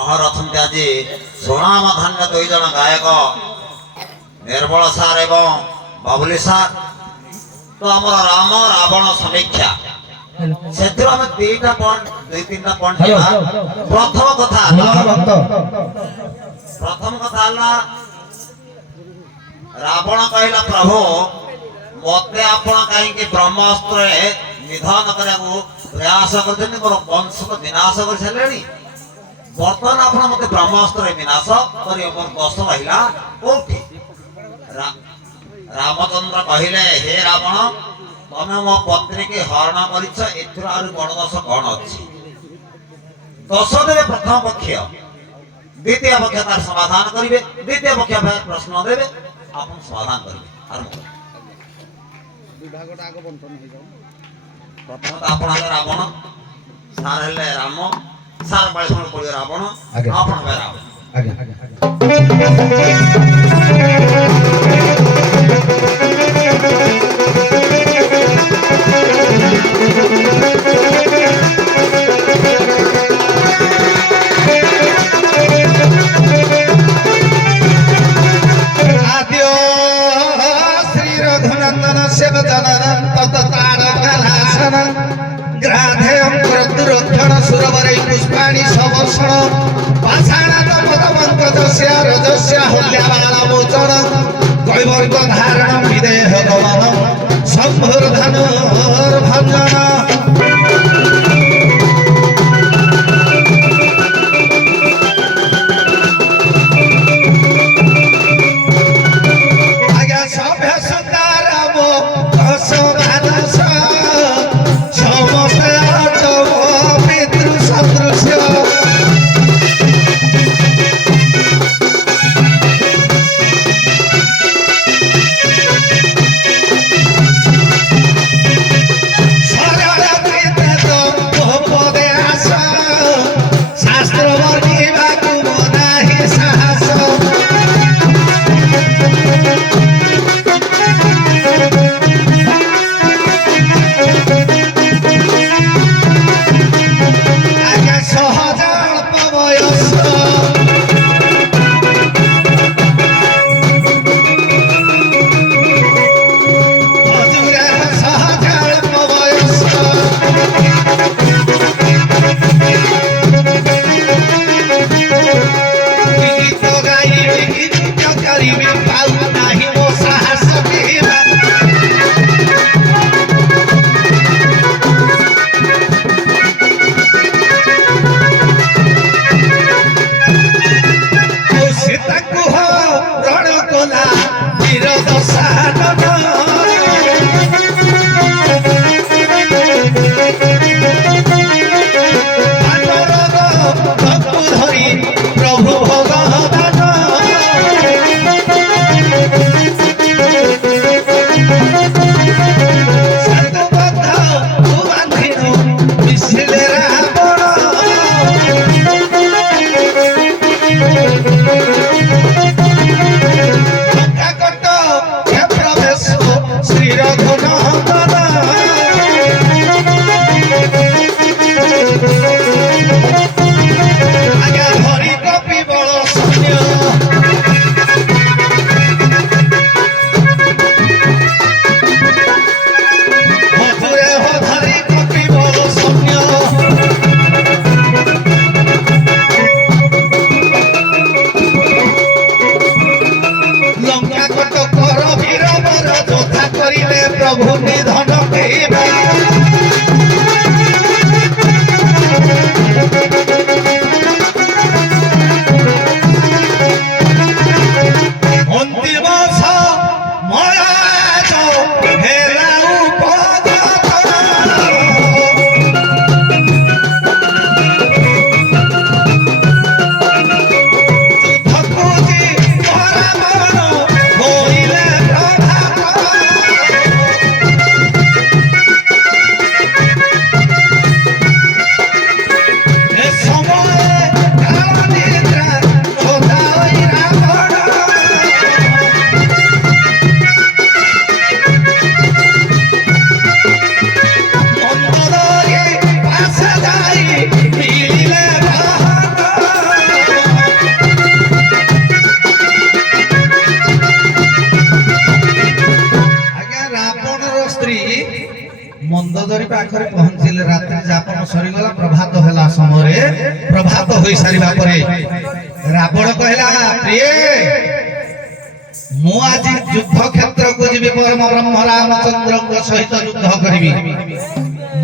ଅହର ଅଛନ୍ତି ଆଜି ସୁନାମଧାନ୍ୟ ଦୁଇ ଜଣ ଗାୟକ ନିର୍ମଳ ସାର୍ ଏବଂ ବାବୁଲି ସାର୍। ତ ଆମର ରାମ ରାବଣ ସମୀକ୍ଷା ସେଥିରୁ ଆମେ ଦୁଇ ତିନିଟା ପଏଣ୍ଟ ଯିବା। ପ୍ରଥମ କଥା ହେଲା ରାବଣ କହିଲା ପ୍ରଭୁ ମତେ ଆପଣ କାହିଁକି ବ୍ରହ୍ମାସ୍ତ୍ରରେ ନିଧନ କରିବାକୁ ପ୍ରୟାସ କରୁଛନ୍ତି, ମୋର ବଂଶକୁ ବିନାଶ କରିସାରିଲେଣି। ବର୍ତ୍ତମାନ ଆପଣ ମତେ ବ୍ରହ୍ମାସ୍ତ୍ରରେ ବିନାଶ କରିବେ, ମୋର ଦୋଷ ରହିଲା କୋଉଠି? ରାମଚନ୍ଦ୍ର କହିଲେ ହେ ରାବଣ, ତମେ ମୋ ପତ୍ନୀକି ହରଣ କରିଛ, ଏଥିରୁ ଆହୁରି ବଡ ଦୋଷ କଣ ଅଛି? ଦୋଷ ଦେବେ ପ୍ରଥମ ପକ୍ଷ, ଦ୍ୱିତୀୟ ପକ୍ଷ ତାର ସମାଧାନ କରିବେ, ଦ୍ୱିତୀୟ ପକ୍ଷ ପ୍ରଶ୍ନ ଦେବେ, ଆପଣ ସମାଧାନ କରିବେ। ପ୍ରଥମତଃ ଆପଣ ହେଲେ ରାବଣ, ସାର୍ ହେଲେ ରାମ, ସାର୍ ବାଳିଶଣ ପଡ଼ିବେ ରାବଣ, ଆପଣ ହେବେ ରାବଣ। ग्राधेयं प्रदुरक्षण सुरवरै पुष्पाणि सवर्षण पाषाणात पदमङ्कजस्य रजस्य हल्याबाणमोचन कैवर्ग धारण विदेह गमन सम्भुर्धनुर्भञ्जन। ପାଖରେ ପହଞ୍ଚିଲେ ରାତ୍ରି ଯାପନ ସରିଗଲା ପ୍ରଭାତ ହେଲା ସମୟରେ ପ୍ରଭାତ ହୋଇ ସାରିବା ପରେ ରାବଣ କହିଲା ପ୍ରିୟ ମୁଁ ଆଜି ଯୁଦ୍ଧ କ୍ଷେତ୍ରକୁ ଯିବି ପରମ ବ୍ରହ୍ମ ରାମଚନ୍ଦ୍ରଙ୍କ ସହିତ ଯୁଦ୍ଧ କରିବି।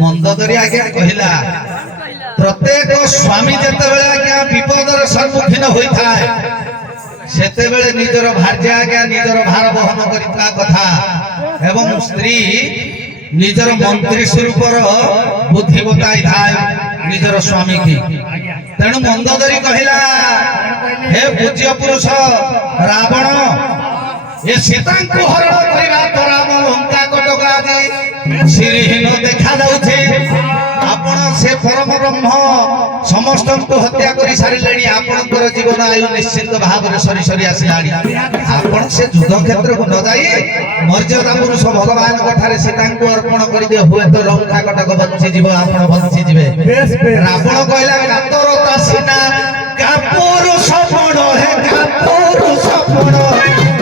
ମନ୍ଦୋଦରୀ ଆଜ୍ଞା କହିଲା ପ୍ରତ୍ୟେକ ସ୍ୱାମୀ ଯେତେବେଳେ ଆଜ୍ଞା ବିପଦର ସମ୍ମୁଖୀନ ହୋଇଥାଏ ସେତେବେଳେ ନିଜର ଭାର୍ଯ୍ୟା ଆଜ୍ଞା ନିଜର ଭାର ବହନ କରିଥିବା କଥା ଏବଂ ସ୍ତ୍ରୀ ନିଜର ମନ୍ତ୍ରୀ ସ୍ୱରୂପର ବୁଦ୍ଧି ବତାଇଥାଏ ନିଜର ସ୍ୱାମୀ କି। ତେଣୁ ମନ୍ଦୋଦରୀ କହିଲା ହେ ପୂଜ୍ୟ ପୁରୁଷ ରାବଣ ଏ ସୀତାଙ୍କୁ ହରଣ କରିବା ଦ୍ୱାରା ଆମ ଲଙ୍କା କଟକ ଆଜି ଶ୍ରୀହୀନ ଦେଖାଯାଉଛି। ଆପଣ ସେ ପରମ ବ୍ରହ୍ମ ସମସ୍ତଙ୍କୁ ହତ୍ୟା କରି ସାରିଲେଣି। ଆପଣଙ୍କର ଜୀବନ ଆୟୁ ନିଶ୍ଚିତ ଭାବରେ ସରି ସରି ଆସିଲାଣି। ଆପଣ ସେ ଯୁଦ୍ଧ କ୍ଷେତ୍ରକୁ ନ ଯାଇ ମର୍ଯ୍ୟାଦା ପୁରୁଷ ଭଗବାନଙ୍କ ଠାରେ ସୀତାଙ୍କୁ ଅର୍ପଣ କରିଦିଅ, ହୁଏତ ଲଙ୍କା କଟକ ବଞ୍ଚିଯିବ, ଆପଣ ବଞ୍ଚିଯିବେ। ରାବଣ କହିଲା କାତରତା ସିନା କାପୁରୁଷ ପଣ ହେ କାପୁରୁଷ ପଣ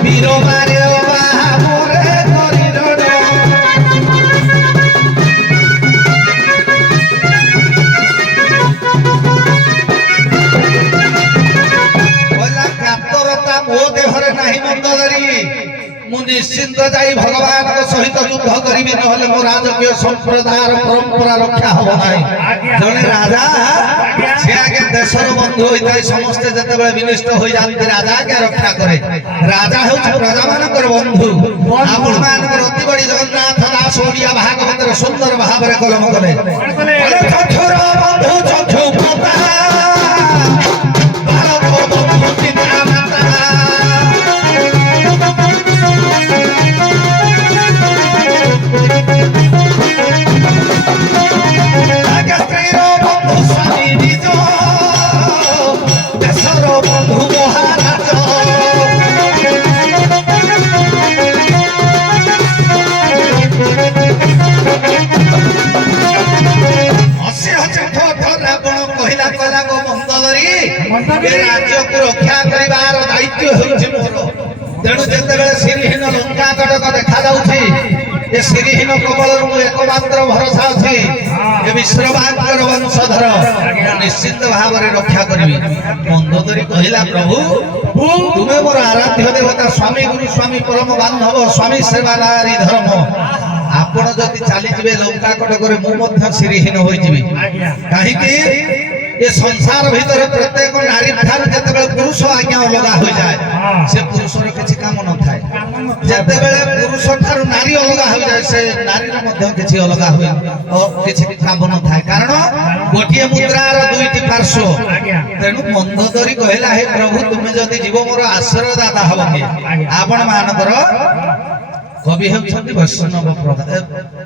ବୀର ମାରେ ବାହାମରେ କରିରଣ। କାତରତା ମୋ ଦେହରେ ନାହିଁ ମନ୍ଦୋଦରୀ, ମୁଁ ନିଶ୍ଚିନ୍ତ ଯାଇ ଭଗବାନଙ୍କ ସହିତ ଯୁଦ୍ଧ କରିବି, ନହେଲେ ମୋ ରାଜକୀୟ ସମ୍ପ୍ରଦାୟର ପରମ୍ପରା ରକ୍ଷା ହବ ନାହିଁ। ଜଣେ ରାଜା ସେ ଆଜ୍ଞା ଦେଶର ବନ୍ଧୁ ହୋଇଥାଏ, ସମସ୍ତେ ଯେତେବେଳେ ବିନିଷ୍ଟ ହୋଇଯାନ୍ତି ରାଜା ଆଜ୍ଞା ରକ୍ଷା କରେ। ରାଜା ହେଉଛି ପ୍ରଜାମାନଙ୍କର ବନ୍ଧୁ। ଆପଣ ମାନଙ୍କର ଅତି ବଡି ଜଗନ୍ନାଥ ଦାସ ଓଡ଼ିଆ ଭାଗବତର ସୁନ୍ଦର ଭାବରେ କଲମ କଲେ ଚକ୍ଷୁର ବନ୍ଧୁ ଚକ୍ଷୁ ପ୍ରତା ରାଜ୍ୟକୁ ରକ୍ଷା କରିବାର ଦାୟିତ୍ୱ ହେଉଛି ମୋର। ତେଣୁ ଯେତେବେଳେ ଶ୍ରୀହୀନ ଲଙ୍କା କଟକ ଦେଖାଯାଉଛି ଏ ଶ୍ରୀହୀନ କବଳରୁ ମୁଁ ଏକମାତ୍ର ଭରସା ଅଛି ଏ ବିଶ୍ରବାଙ୍କର ବଂଶଧର, ନିଶ୍ଚିତ ଭାବରେ ରକ୍ଷା କରିବି। ମନ୍ଦୋଦରୀ କହିଲା ପ୍ରଭୁ ତୁମେ ମୋର ଆରାଧ୍ୟ ଦେବତା, ସ୍ୱାମୀ ଗୁରୁ ସ୍ୱାମୀ ପରମ ବାନ୍ଧବ, ସ୍ୱାମୀ ସେବା ନାରୀ ଧର୍ମ। ଆପଣ ଯଦି ଚାଲିଯିବେ ଲଙ୍କା କଟକରେ ମୁଁ ମଧ୍ୟ ଶ୍ରୀହୀନ ହୋଇଯିବି। କାହିଁକି ଏ ସଂସାର ଭିତରେ ପ୍ରତ୍ୟେକ ନାରୀ ଠାରୁ ଯେତେବେଳେ ପୁରୁଷ ଆଜ୍ଞା ଅଲଗା ହୋଇଯାଏ ସେ ପୁରୁଷର କିଛି କାମ ନଥାଏ। ଯେତେବେଳେ ପୁରୁଷ ଠାରୁ ନାରୀ ଅଲଗା ହୋଇଯାଏ ସେ ନାରୀର ମଧ୍ୟ କିଛି ଅଲଗା ହୁଏ, କିଛି କାମ ନଥାଏ। କାରଣ ଗୋଟିଏ ମୁଦ୍ରାର ଦୁଇଟି ପାର୍ଶ୍ୱ। ତେଣୁ ମନ୍ଦୋଦରୀ କହିଲା ହେ ପ୍ରଭୁ ତୁମେ ଯଦି ଯିବ ମୋର ଆଶ୍ରୟ ଦାତା ହବ କି? ଆପଣ ମାନଙ୍କର କବି ହେଉଛନ୍ତି ବୈଷ୍ଣବ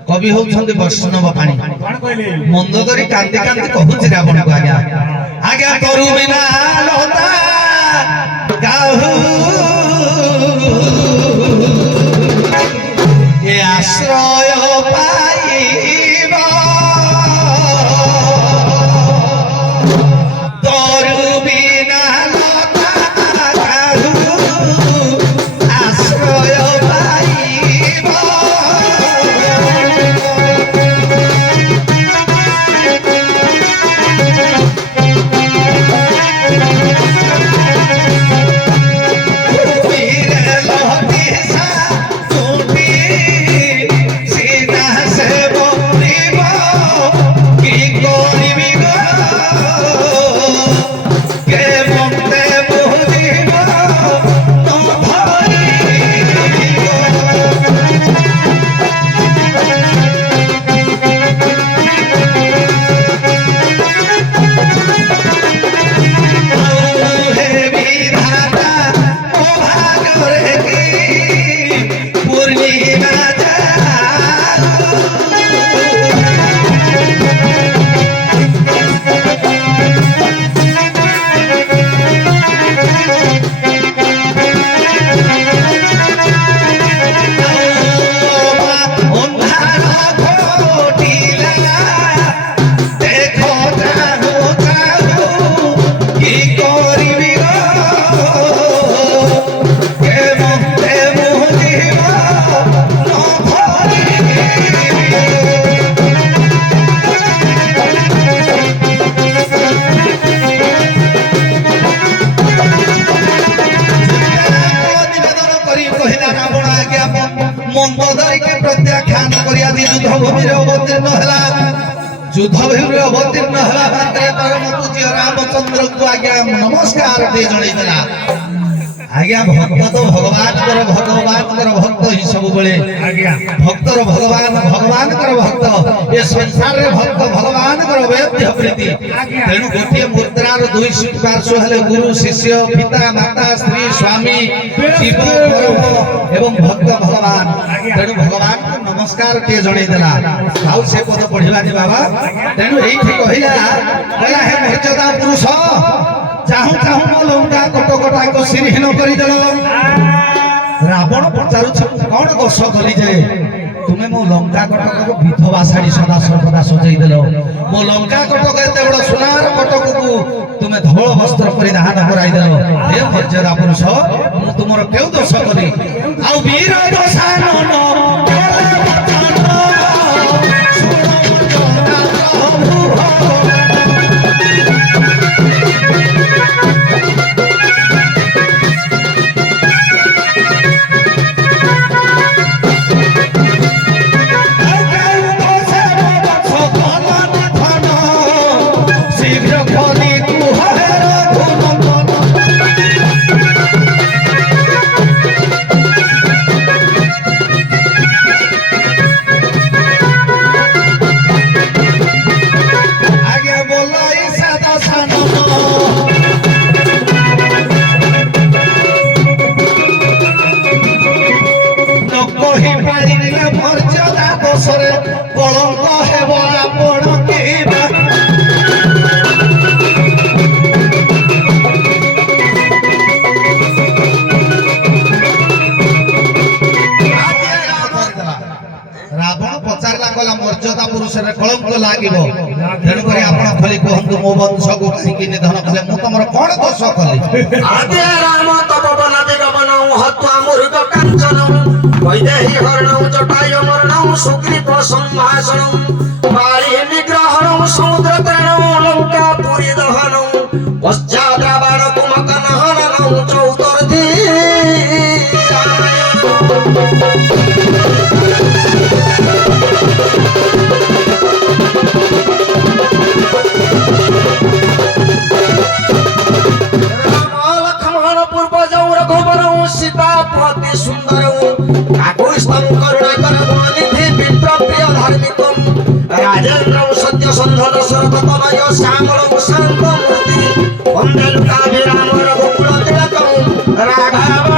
କବି ହେଉଛନ୍ତି ବୈଷ୍ଣବ ପାଣି। ମନ୍ଦୋଦରୀ କାନ୍ଦି କାନ୍ଦି କହୁଛି ରାବଣକୁ ଆଜ୍ଞା ଆଜ୍ଞା ତରୁ ବିନା ଲତା କାହୁ ଏ ଆଶ୍ରୟ ପାଇବ ତରୁ ବିନା ଲତା କାହୁ ଆଶ୍ରୟ সম্পদকে প্রত্যাখ্যান করি আদি যুদ্ধ ভূমিরে অবতীর্ণ হেলা যুদ্ধ ভূমিরে অবতীর্ণ হেলা মাত্রে পরম পূজ্য রামচন্দ্রଙ୍କୁ আজ্ঞା নমস্କାର দিয়ে জଣାଇ ଦେଲା আজ্ঞা ভক্ত তো ভগবানଙ୍କର ভক্ত হি ସବୁବେଳେ ଆଜ୍ଞା ভক্তর ভগবানଙ୍କର ভক্ত এ সংসারে ভক্ত ভগবানଙ୍କର বেদ্য প্রীতি তেଣୁ ଗୋଟିଏ ମୁଦ୍ରାର ଦୁଇ ପାର୍ଶ୍ୱ ହେଲେ ଗୁରୁ ଶିଷ୍ୟ ପିତା ମାତା ସ୍ତ୍ରୀ ସ୍ୱାମୀ ଶିବ ପରମ ଏବଂ ଭକ୍ତ ଭଗବାନ ତେଣୁ ଭଗବାନଙ୍କୁ ନମସ୍କାର ଟିଏ ଜଣାଇ ଦେଲା ଆଉ ସେ ପଦ ପଢିଲାନି ବାବା ତେଣୁ ଏଇଠି କହିଲା ହେ ମର୍ଯ୍ୟାଦା ପୁରୁଷ ଚାହୁଁ ଚାହୁଁ ମୋ ଲଙ୍କା କଟକଟାକୁ ଶିରହୀନ କରିଦେଲ ରାବଣ ପଚାରୁଛ କଣ ଦୋଷ କଲି ଯେ ତୁମେ ମୋ ଲଙ୍କା କଟକକୁ ବିଧବା ଶାଢୀ ସଦା ସର୍ବଦା ସଜେଇ ଦେଲ ମୋ ଲଙ୍କା କଟକ ଏତେ ବଡ ସୁନାର କଟକକୁ ତୁମେ ଧବଳ ବସ୍ତ୍ର ପରିଧାନ କରାଇ ଦେଲ ହେ ମର୍ଯ୍ୟାଦା ପୁରୁଷ ମୁଁ ତୁମର କେଉଁ ଦୋଷ କଲି ଆଉ ବୀର ଦୋଷାନନ কলঙ্ক হেব আপন কিবা রাবণ পচারলা কলা মর্যাদা পুরুষের কলঙ্ক লাগিব তেণুকরি আপন খালি কুহতু মো বংশকু কাহিকি নিধন কলে মু তোমার কোন দোষ কলি আদে রাম তপবন বিগমন হত্বা মৃগ কাঞ্চন বৈদেহী হরণ জটায় মরণ সুগ্রীব সম্ভাষণ বালি নিগ্রহণ সমুদ্র ত্রাণ লঙ্কা পুরী দহন পশ্চাৎ রাবণ কুমকন হনন চৌতর্ধী সীতা প্রতি সুন্দর কাকুস্তম করুণাকর নিধি বিপ্র প্রিয় ধার্মিক রাজেন্দ্র সত্য সন্ধন শরত তনয় শ্যামল শান্ত মূর্তি বন্দে লুকাভিরাম রঘুকুল তিলক রাঘব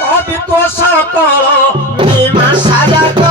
কবিত্ব সকল মীমা সাজাত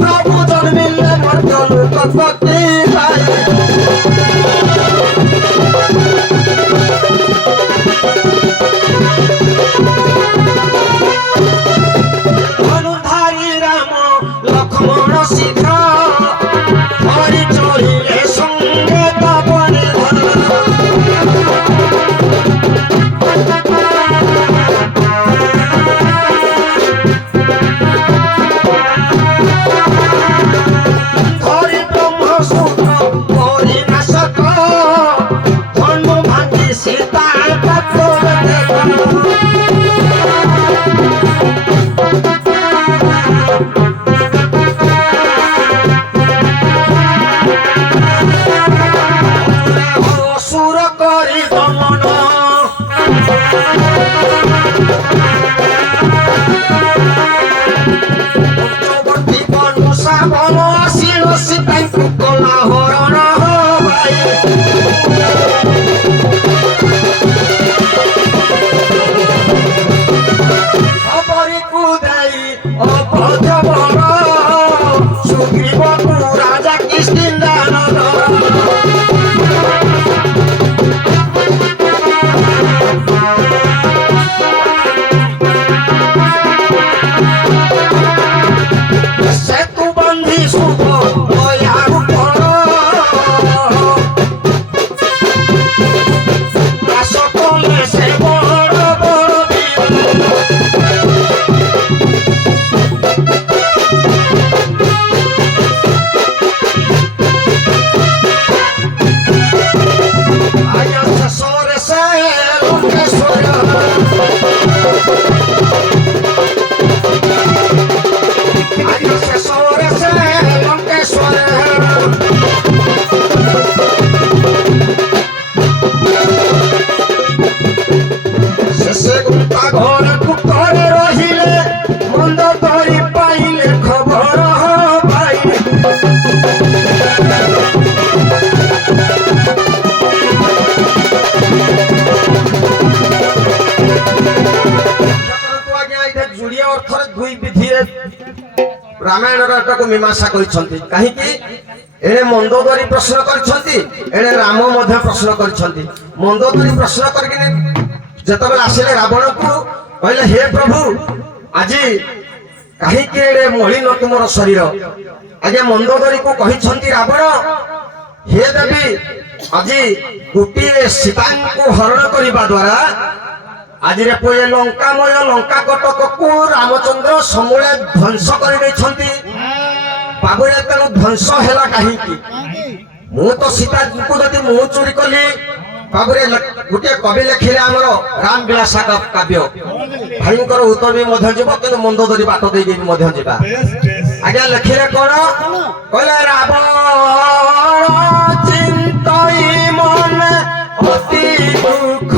প্রভু জন্মিলে মর্ত লোকপতি ধনুধারী রাম লক্ষ্মণ শীঘ্র ধরি চলিলে সঙ্গে তপনে Vamos así, no se está en tu cola, ଖବର ସୁଗ୍ରୀବକୁ ରାଜା କିଷ୍କିନ୍ଧାନର ସେତୁ ବନ୍ଧି ଶୁଭ ଦୟାରୁ କର ଦାସ କଲେ ସେ ବଡ଼ ବଡ଼ ଆଜ୍ଞା ଶେଷରେ ସେ ଲଙ୍କେଶ୍ୱର ଆଜ୍ଞା ଶେଷରେ ସେ ଲଙ୍କେଶ୍ୱର ଶେଷେ ଗୁପ୍ତା ଘରେ ଗୁପ୍ତରେ ରହିଲେ ମନ୍ଦ ଧରି ପାଇଲେ ଖବର ପାଇଲେ ଯୋଡ଼ିଏ ଅର୍ଥରେ ଦୁଇ ବିଧିରେ ରାମାୟଣର ଏଟାକୁ ମୀମାଂସା କରିଛନ୍ତି କାହିଁକି ଏଣେ ମନ୍ଦୋଦରୀ ପ୍ରଶ୍ନ କରିଛନ୍ତି ଏଣେ ରାମ ମଧ୍ୟ ପ୍ରଶ୍ନ କରିଛନ୍ତି ମନ୍ଦୋଦରୀ ପ୍ରଶ୍ନ କରିକି ଯେତେବେଳେ ଆସିଲେ ରାବଣକୁ କହିଲେ ହେ ପ୍ରଭୁ ଆଜି କାହିଁକି ଏଣେ ମଳିନ ତୁମର ଶରୀର ଆଜ୍ଞା ମନ୍ଦୋଦରୀକୁ କହିଛନ୍ତି ରାବଣ ହେ ଦେବୀ ଆଜି ଗୋଟିଏ ସୀତାଙ୍କୁ ହରଣ କରିବା ଦ୍ୱାରା ଆଜିରେ ପୁଏ ଲଙ୍କାମୟ ଲଙ୍କା କଟକକୁ ରାମଚନ୍ଦ୍ର ସମୂଳେ ଧ୍ୱଂସ କରିଦେଇଛନ୍ତି ବାବୁରେ ତେଣୁ ଧ୍ୱଂସ ହେଲା କାହିଁକି ମୁଁ ତ ସୀତାଙ୍କୁ ଯଦି ମୁଁ ଚୋରି କଲି ବାବୁରେ ଗୋଟିଏ କବି ଲେଖିଲେ ଆମର ରାମ ବିଳାସ କାବ୍ୟ ଭାଇଙ୍କର ଉତ୍ତମୀ ମଧ୍ୟ ଯିବ କିନ୍ତୁ ମନ୍ଦୋଦରୀ ବାଟ ଦେଇକି ମଧ୍ୟ ଯିବା ଆଜ୍ଞା ଲେଖିଲେ କଣ କହିଲେ ରାବଣ ଚିନ୍ତଇ ମନେ ଅତି ଦୁଃଖ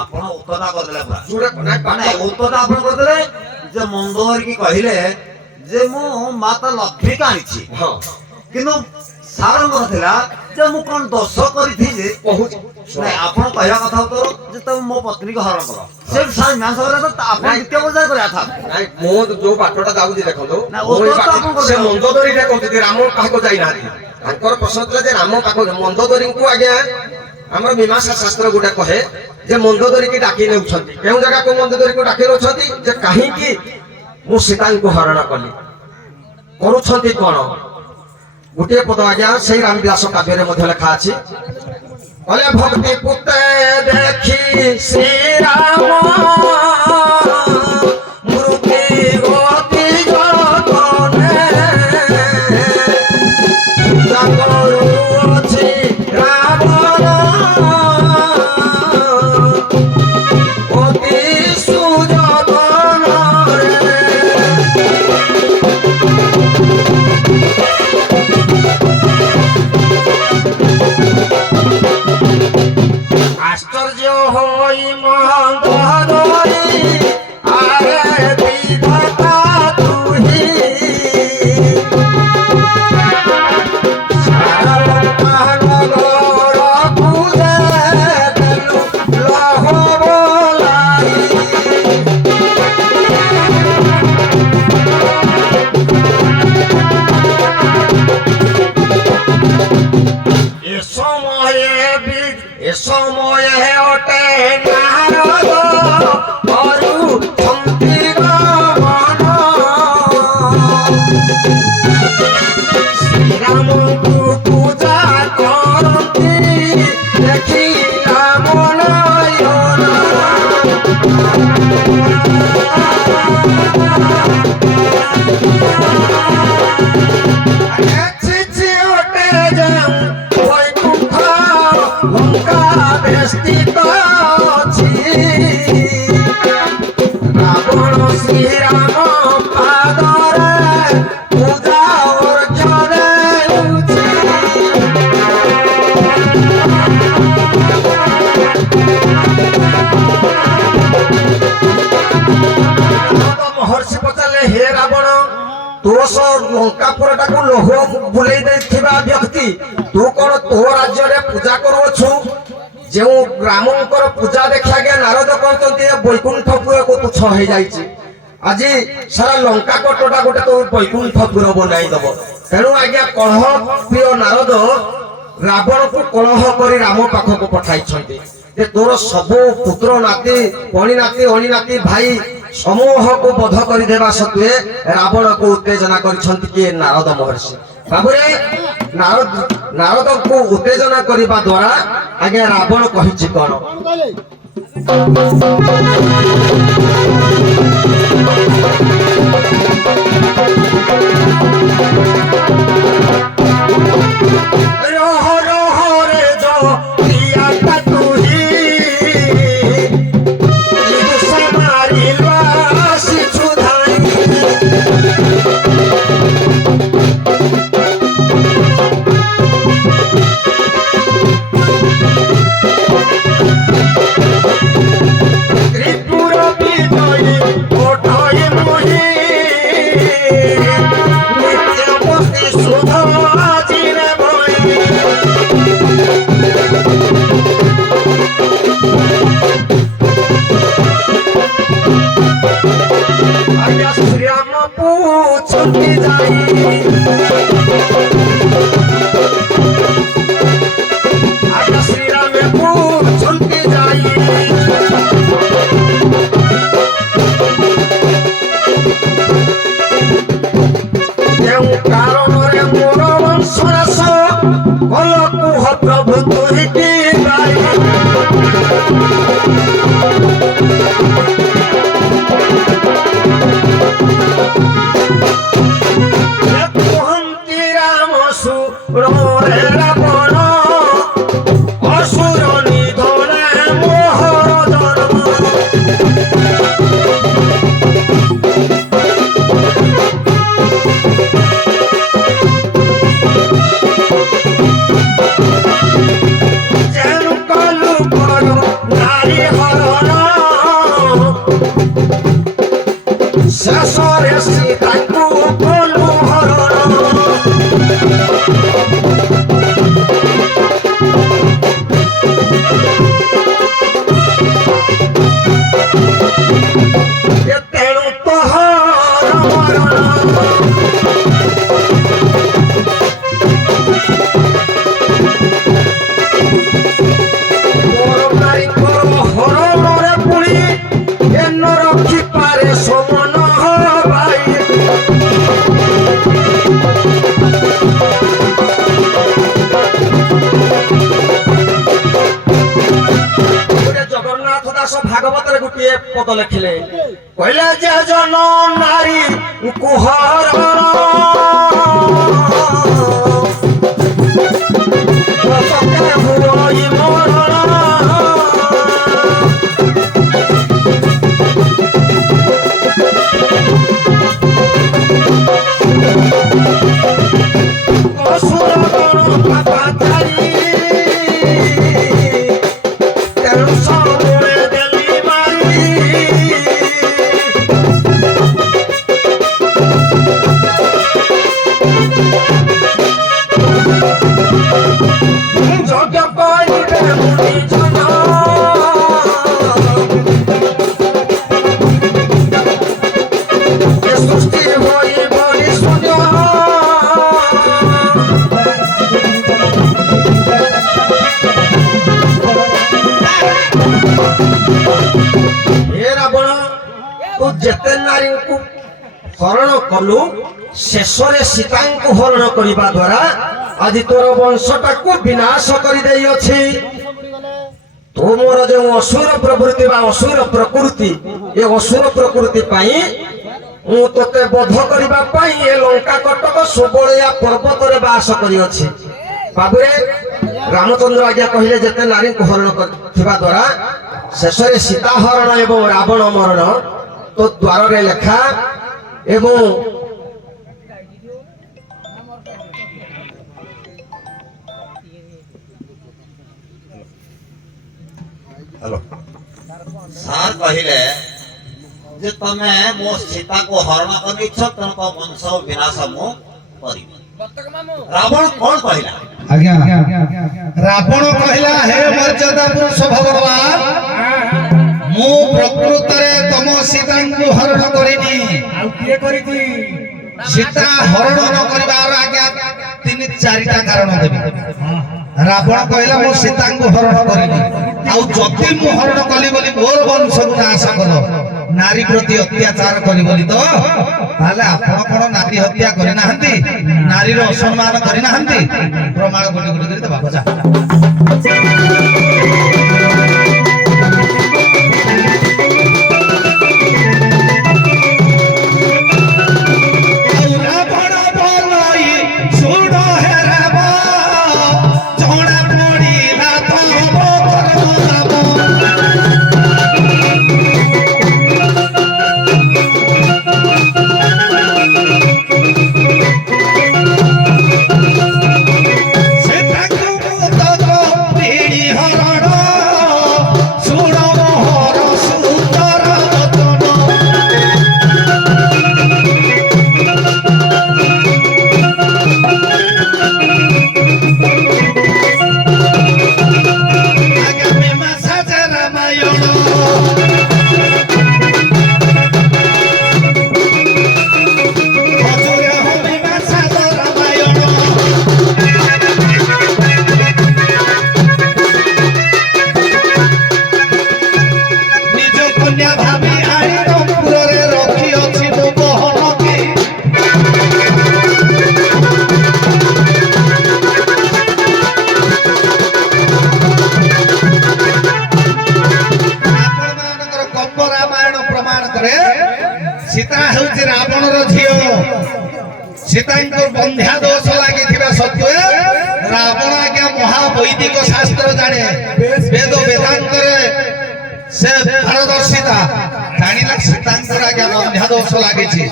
ଆପଣ ଉତ୍ତର କରିଦେଲେ ମାନେ ଉତ୍ତର ଆପଣ କରିଦେଲେ ଯେ ମନ୍ଦୋଦରୀ କହିଲେ ଯେ ମୁଁ ମାତା ଲକ୍ଷ୍ମୀକି ଆଣିଛି କିନ୍ତୁ ସାରଙ୍ଗ ଥିଲା ଯେ ମୁଁ କଣ ଦୋଷ କରିଥିଲି କହୁଛି ନାଇଁ ଆପଣ କହିବା କଥା ଉତ୍ତର ଯେ ତମେ ମୋ ପତ୍ନୀକୁ ହରଣ କର ସେ ମ୍ୟାନ୍ସ ଆପଣ ଦ୍ୱିତୀୟ ପର୍ଯ୍ୟାୟ କରିବା କଥା ନାଇଁ ମୁଁ ଯୋଉ ବାଟଟା ଯାଉଛି ଦେଖନ୍ତୁ ନା, ଉତ୍ତର ତ ଆପଣ ସେ କରିଦେଲେ। ମନ୍ଦୋଦରୀଟା କହୁଛନ୍ତି ରାମ ପାଖକୁ ଯାଇନାହାନ୍ତି ତାଙ୍କର ପ୍ରଶ୍ନ ଥିଲା ଯେ ରାମ ପାଖକୁ ମନ୍ଦୋଦରୀଙ୍କୁ ଆଜ୍ଞା ଆମର ମୀମାଂସା ଶାସ୍ତ୍ର ଗୋଟେ କହେ ଯେ ମନ୍ଦୋଦରୀକି ଡାକି ନେଉଛନ୍ତି କେଉଁ ଜାଗାକୁ ମନ୍ଦୋଦରୀକୁ ଡାକି ନେଉଛନ୍ତି ଯେ କାହିଁକି ମୁଁ ସୀତାଙ୍କୁ ହରଣ କଲି କରୁଛନ୍ତି କଣ ଗୋଟିଏ ପଦ ଆଜ୍ଞା ସେଇ ରାମବିଳାସ କାବ୍ୟରେ ମଧ୍ୟ ଲେଖା ଅଛି କହିଲେ ଭକ୍ତି ପୁତେ ଦେଖି ଶ୍ରୀରାମ ମୃତ୍ୟୁ ଗତି ଜଗନେ ଜଗରୁ ଅଛି ରାବଣ ଅତି ସୁଯୋଗନରେ আশ্চর্য হই মহন্তরে সময়ে ওটে নারদ করুছন্তি গমন শ্রীরামଙ୍କୁ পূজা করନ୍ତି দেখি রাম নয়ন এসেছি ওটে যাও বৈকুণ্ঠ লঙ্কা বেষ্টিত ଅଛି রাবণ শ্রীরাম পাদরে পূজা অর্ঘ্য ଦେଉଛି ମହର୍ଷି ପଚାରିଲେ ହେ ରାବଣ ତୋଷ ଲଙ୍କାପୁରଟାକୁ ଲୋହ ବୁଲେଇ ଦେଇଥିବା ବ୍ୟକ୍ତି ତୁ କଣ ତୋ ରାଜ୍ୟରେ ପୂଜା କରୁଅଛୁ ଯେଉଁ ରାମଙ୍କର ପୂଜା ଦେଖି ଆଜ୍ଞା ନାରଦ କହୁଛନ୍ତି ଏ ବୈକୁଣ୍ଠପୁରକୁ ତୁଚ୍ଛ ହେଇଯାଇଛି ଆଜି ସାରା ଲଙ୍କା କଟଟା ଗୋଟେ ତୋ ବୈକୁଣ୍ଠପୁର ବନାଇ ଦବ ତେଣୁ ଆଜ୍ଞା କଳହ ପ୍ରିୟ ନାରଦ ରାବଣକୁ କଳହ କରି ରାମ ପାଖକୁ ପଠାଇଛନ୍ତି ଯେ ତୋର ସବୁ ପୁତ୍ର ନାତି ପଣି ନାତି ଅଣି ନାତି ଭାଇ ସମୂହକୁ ବଧ କରିଦେବା ସତ୍ତ୍ୱେ ରାବଣକୁ ଉତ୍ତେଜନା କରିଛନ୍ତି କିଏ ନାରଦ ମହର୍ଷି ବାବୁରେ ନାରଦଙ୍କୁ ଉତ୍ତେଜନା କରିବା ଦ୍ୱାରା ଆଜ୍ଞା ରାବଣ କହିଛି କଣ রহ রহ রে যো প্রিয়াটা তুহি শ্রীরাম পুছন্তি যাই আজ্ঞা শ্রীরামে পুছন্তি যাই কেউ কারণরে মোর বংশনাশ কল কুহ প্রভু তুই কি গাই কুহন্তি রাম সুরে রাবণ অসুর নিধনে মোহর জন্ম যেন কলু কর নারী হরণ শেষরে সীতাଙ୍କୁ কলু হরণ ତେଣୁ ତୋହର ମରଣ ମୋର ନାରୀଙ୍କର ହରଣରେ ପୁଣି ଏନ ରଖିପାରେ ସମନ ହବାଇ ଜଗନ୍ନାଥ ଦାସ ଭାଗବତରେ ଗୋଟିଏ ପଦ ଲେଖିଲେ କହିଲେ ଯେ ଜନ ନାରୀ କୁହରଣ ମରଣ অসুর গণ পাপাচারী তেরু সময়ে দেলি মারি କଲୁ ଶେଷରେ ସୀତାଙ୍କୁ ହରଣ କରିବା ଦ୍ୱାରା ଆଜି ତୋର ବଂଶଟାକୁ ବିନାଶ କରିଦେଇଅଛି। ତୁମର ଯେଉଁ ଅସୁର ପ୍ରବୃତ୍ତି ବା ଅସୁର ପ୍ରକୃତି, ଏ ଅସୁର ପ୍ରକୃତି ପାଇଁ ମୁଁ ତୋତେ ବଧ କରିବା ପାଇଁ ଏ ଲଙ୍କା କଟକ ସୁବଳିଆ ପର୍ବତରେ ବାସ କରିଅଛି। ବାବୁରେ ରାମଚନ୍ଦ୍ର ଆଜ୍ଞା କହିଲେ ଯେତେ ନାରୀଙ୍କୁ ହରଣ କରିଥିବା ଦ୍ୱାରା ଶେଷରେ ସୀତା ହରଣ ଏବଂ ରାବଣ ମରଣ ତୋ ଦ୍ୱାରରେ ଲେଖା। ଏବଂ हेलो सार कहले जे तमे मो सीता को हरण करिछ तेणु तो वंश विनाश मु करी। रावण कौन कहला? आज्ञा रावण कहला हे मर्यादा पुरुष भगवान मु प्रकृतरे तम सीताଙ୍କୁ हरण करिनी। ଆଉ କିଏ କରିଛି? सीता हरण न करिबार आज्ञा तीन चारिटा कारण देबी। रावण कहला मु सीताଙ୍କୁ हरण करिनी आउ जति मु हरण कली बोली मोर वंश को नाश कलो नारी प्रति अत्याचार करी बोली तो ताले आपण कोन नारी हत्या करि नाहंती नारी रो असम्मान करि नाहंती प्रमाण गोटी गोटी करि दबा बजा। सीता हेउची रावणर झियो सीतांको बंध्या दोष लागिथिबा सत्वे रावण आज्ञा महावैदिक शास्त्र जाने वेद वेदांतरे से पारदर्शिता जानिला सीतांकर आज्ञा बंध्या दोष लागिछि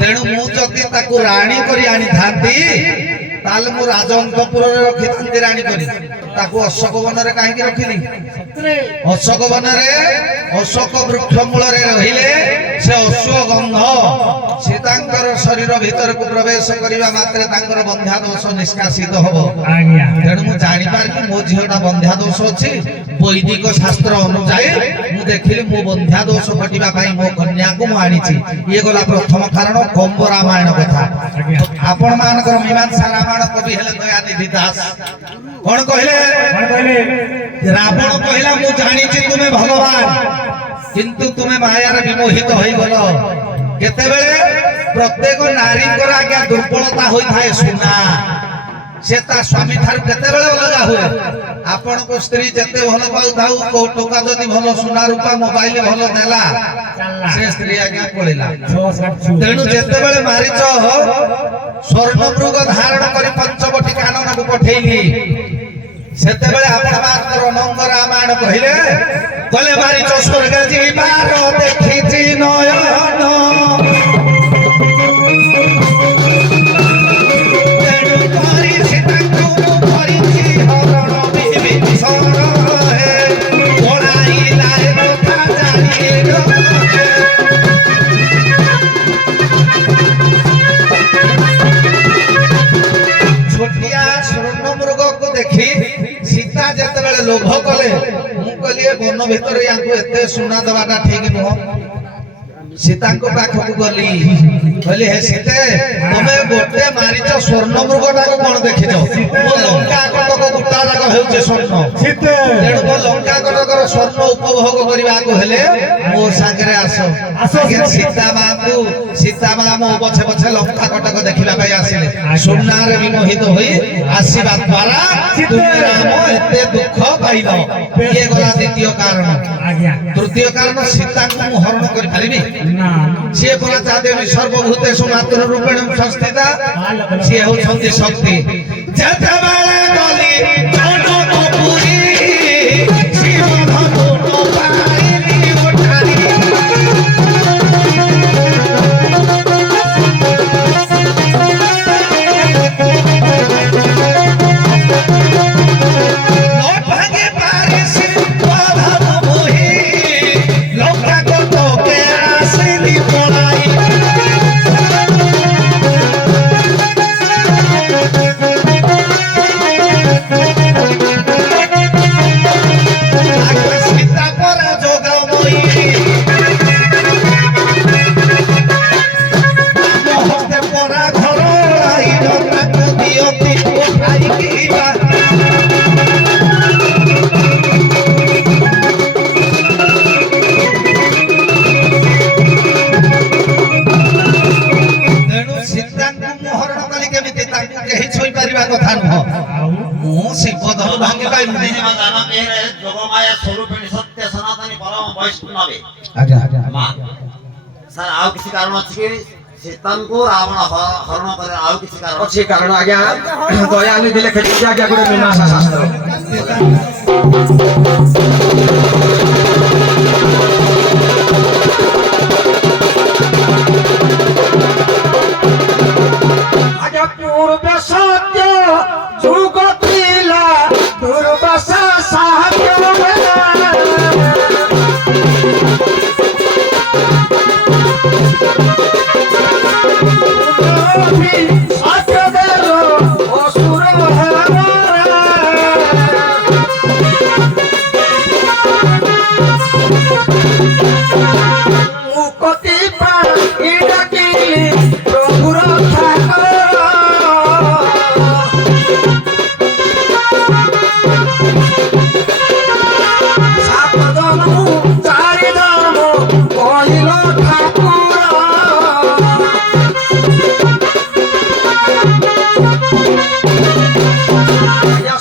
तेणु मु जति ताकू राणी करी आनी थांती ताल मु राजअंतपुर रे रखि थांती राणी करी ताकू अशोक वन रे काहे की रखिनी अशोक वन रे अशोक वृक्ष मूल रे रहिले से अश्वगंध सीतांकर शरीर भीतर को प्रवेश करिवा मात्रे तांकर बंध्या दोष निष्कासित होबो। आज्ञा तेणु मु जानि पारली मो झियोटा बंध्या दोष अछि वैदिक शास्त्र अनुसार मु देखिली मो बंध्या दोष कटिबा पई मो कन्या को मु आनिछि। ये गला प्रथम कारण कंब रामायण कथा। आपण मानकर मीमांसा रामायण कवि हेले दयानिधि दास कोन कहले रावण कहला मु जानिछि तुमे भगवान किंतु तुमे मायार विमोहित होई गलो। केतेबेले प्रत्येक नारी को आज्ञा दुर्बलता होई थाए सुना से ता स्वामी थार केतेबेले अलगा हुए। आपण को स्त्री जते भलो पाउ थाउ को टोका जदी भलो सुना रूपा मोबाइल भलो देला से स्त्री आज्ञा पळिला। तेणु जेतेबेले मारिच स्वर्ण मृग धारण करी पंचवटी कानन को पठेइली सेतेबेले आपण मात्र अनंग रामायण कहिले कले मारिच स्वर्ग जीवार देखिछि नयन तेणु करी सीताଙ୍କୁ करिछि हरण विभीषण हे ओणाइला हे कथा जानिलो। छोटिया स्वर्ण मृग को देखी सीता जेतेबेले लोभ कले मु कहलिए वन भीतर याकू एते सुना दबाटा ठीक नुह। सीतांको पाखकु गली कहली हे सीते तमे गोटे मारिच स्वर्ण मृगटा को कोन देखिनो मो लंका कटक गुटा जाक हेउचे स्वर्ण सीते तेणु मो लंका कटकर स्वर्ण उपभोग करबा को हेले मो संगरे आसो सीता मां को ସୀତା ମା ମୋ ପଛେ ପଛେ ଲଙ୍କା କଟକ ଦେଖିବା ପାଇଁ ଆସିଲେ ସୁନାରେ ବିମୋହିତ ହୋଇ ଆସିବା ଦ୍ୱାରା ତୁମେ ରାମ ଏତେ ଦୁଃଖ ପାଇଲ। ଇଏ ଗଲା ଦ୍ୱିତୀୟ କାରଣ। ତୃତୀୟ କାରଣ ସୀତାଙ୍କୁ ମୁଁ ହରଣ କରିପାରିବି ସିଏ ପରା ଚାଦେବୀ ସର୍ବଭୂତେଷୁ ମାତୃ ରୂପେଣ ସଂସ୍ଥିତା ସିଏ ହେଉଛନ୍ତି ଶକ୍ତି। ଯେତେବେଳେ ଗଲି ଜନକପୁରୀ ଶିବଧନୁ ପାଇଲି ଉଠାରି ভাগে পারে শিবধনু মোহি লঙ্কা কটকে আসিলি পড়াই সীতা পরা যোগময়ী হস্তে পরা ঘর তাকে দিয়তি উঠাইকি ତେଣୁ ସୀତାଙ୍କୁ ମୁଁ ହରଣ କଲି କେମିତି ତାଙ୍କୁ କେହି ଛୁଇଁପାରିବା କଥା ନୁହଁ। ମୁଁ ଶିବଧନୁ ଭାଙ୍ଗି ପାରିଲି। ଯୋଗମାୟା ସ୍ୱରୂପିଣୀ ସତ୍ୟ ସନାତନୀ ପରମ ବୈଷ୍ଣବେ ଆଜ୍ଞା ଆଜ୍ଞା ମା ସାର୍ ଆଉ କିଛି କାରଣ ଅଛି କି ସୀତାଙ୍କୁ ରାବଣ ହରଣ କରିବା ଆଉ କିଛି କାରଣ ଅଛି? ଅଛି କାରଣ ଆଜ୍ଞା ଦୟାନିଧି ଲେଖିଛି ଆଜ୍ଞା ଗୋଟେ ମୀମାଂସା ଶାସ୍ତ୍ର। আগে পূর্বে সত্য যুগ ଥିଲା দুর্বাসা সাহায্য অসুর মুকতি পাই ডাকিলি প্রভুর ঠাকুর সাত জন্ম চারি জন্ম কহিল ঠাকুর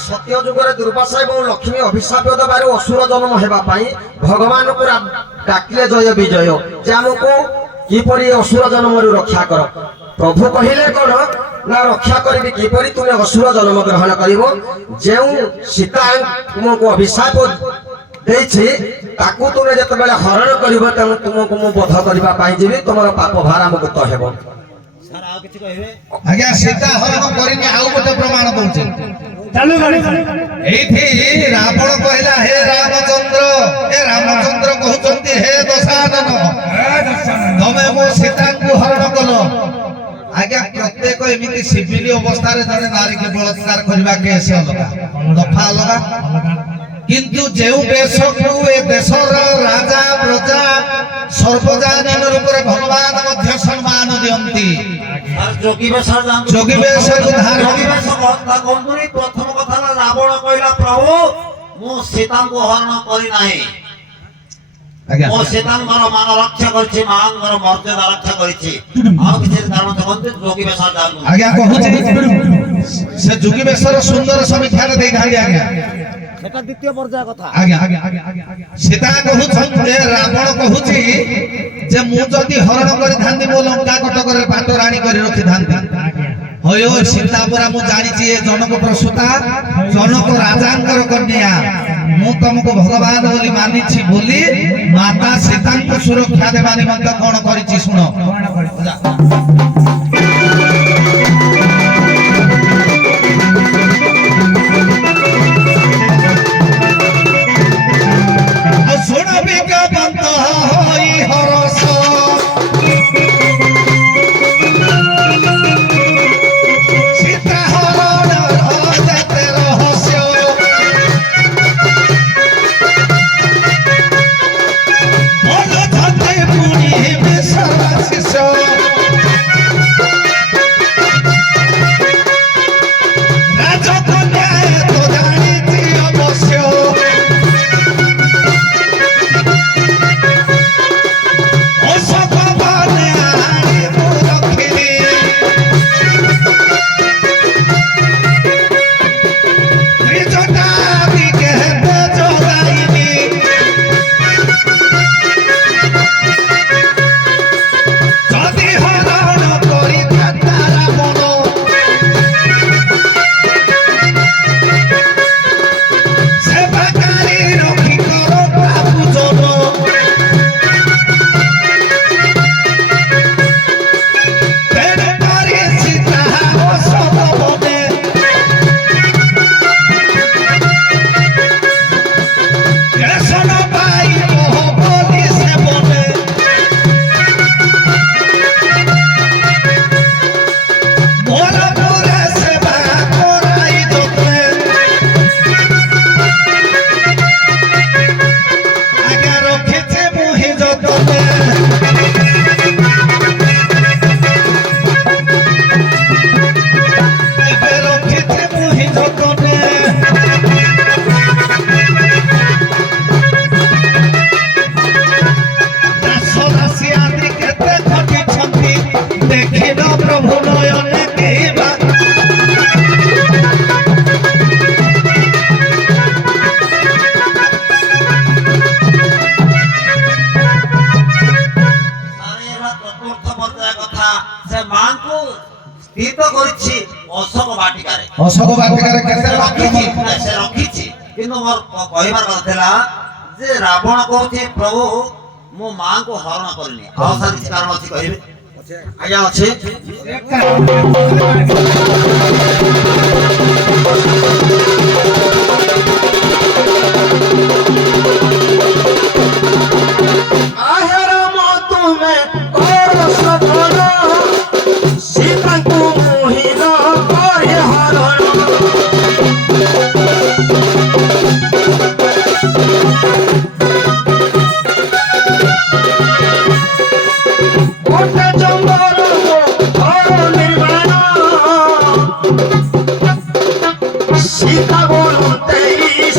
সত্য যুগরে দুর্বাসা এবং লক্ষ্মী অভিশাপ দেবাରୁ অসুর জন্ম ହେବା ପାଇଁ ভগবানଙ୍କୁ ডাকিলে জয় বিজয় যে ଆମକୁ কিপরি অসুর জন্মରୁ রক্ষা কর। প্রভু কহিলে কোন না রক্ষা করিবি কিপরি তুমি অসুর জন্ম গ্রহণ করিব। যেউ সীতা তুমକୁ অভিশাপ ଦେଇଛି ତାକୁ ତୁମେ ଯେତେବେଳେ ହରଣ କରିବ ତେଣୁ ତୁମକୁ ମୁଁ ବଧ କରିବା ପାଇଁ ଯିବି ତୁମର ପାପ ଭାର ମୁକ୍ତ ହେବ। ସାର୍ ଆଉ କିଛି କହିବେ? ଆଜ୍ଞା ସୀତା ହରଣ କରିନି ଆଉ ଗୋଟେ ପ୍ରମାଣ ଦଉଛି। ଏଇଠି ରାବଣ କହିଲା ହେ ରାମଚନ୍ଦ୍ର ହେ ରାମଚନ୍ଦ୍ର କହୁଛନ୍ତି ହେ ଦଶାନନ ତମେ ମୋ ସୀତାଙ୍କୁ ହରଣ କଲ। ଆଜ୍ଞା ପ୍ରତ୍ୟେକ ଏମିତି ସିଭିଲି ଅବସ୍ଥାରେ ଜଣେ ନାରୀକି ବଳାତ୍କାର କରିବା କେସ୍ ଅଲଗା ଦଫା ଅଲଗା। କିନ୍ତୁ ଯେଉଁ ଦେଶକୁ ଏ ଦେଶର ରାଜା ପ୍ରଜା ସର୍ବଜାନୀନ ରୂପରେ ଭଗବାନ ମଧ୍ୟ ସମ୍ମାନ ଦିଅନ୍ତି ଯୋଗୀ ବେଶ ଯୋଗୀ ବେଶକୁ ଧାରଣ ପ୍ରଥମ କଥା ହେଲା ରାବଣ କହିଲା ପ୍ରଭୁ ମୁଁ ସୀତାଙ୍କୁ ହରଣ କରିନାହିଁ ଆଜ୍ଞା ମୁଁ ସୀତାଙ୍କର ମାନ ରକ୍ଷା କରିଛି ମାଙ୍କର ମର୍ଯ୍ୟାଦା ରକ୍ଷା କରିଛି ଆଉ କିଛି କାରଣ ଦେଖନ୍ତୁ ଯୋଗୀ ବେଶ ଆଜ୍ଞା କହୁଛି ସେ ଯୋଗୀ ବେଶର ସୁନ୍ଦର ସମୀକ୍ଷାରେ ଦେଇଥାନ୍ତି ଆଜ୍ଞା ସେଟା ଦ୍ୱିତୀୟ ପର୍ଯ୍ୟାୟ କଥା। ଆଜ୍ଞା ସୀତା କହୁଛନ୍ତି ରାବଣ କହୁଛି ଯେ ମୁଁ ଯଦି ହରଣ କରିଥାନ୍ତି ମୋ ଲଙ୍କା କଟକରେ ପାଟ ରାଣୀ କରି ରଖିଥାନ୍ତି। ହୟ ସୀତା ପରା ମୁଁ ଜାଣିଛି ଏ ଜନକ ପ୍ରସୂତା ଜନକ ରାଜାଙ୍କର କନ୍ୟା ମୁଁ ତମକୁ ଭଗବାନ ବୋଲି ମାନିଛି ବୋଲି ମାତା ସୀତାଙ୍କୁ ସୁରକ୍ଷା ଦେବା ନିମନ୍ତେ କଣ କରିଛି ଶୁଣ। ଶୁଣ ବିଜ୍ଞାପନ୍ତ ହୋଇ ହରସ ସୀତା ହରଣର ଯେତେ ରହସ୍ୟ ଭଲ ଧତେ ପୁଣି ବେଶର ଶିଷ୍ୟ তীর্থ করেছি অশোক বাটিকারে অশোক বাটিকারে কেতে রଖିছি সে রখিছি কিন্তু মোর কহিবার কথা ଥିଲା যে রাবଣ কହୁଛି ପ୍ରଭୁ ମୋ ମାଙ୍କୁ ହରଣ କରିନି ଆଉ ସାର୍ କିଛି କାରଣ ଅଛି କହିବେ ଆଜ୍ଞା ଅଛି ଆହେର ମୋ ତୁମେ କର ସଫଳ ସୀତାଙ୍କୁ ମୋହିନ କରି ହରଣ ଗୋଟେ ଜଙ୍ଗଲ ଘର ନିର୍ମାଣ ସୀତା ବୋଲୁତେ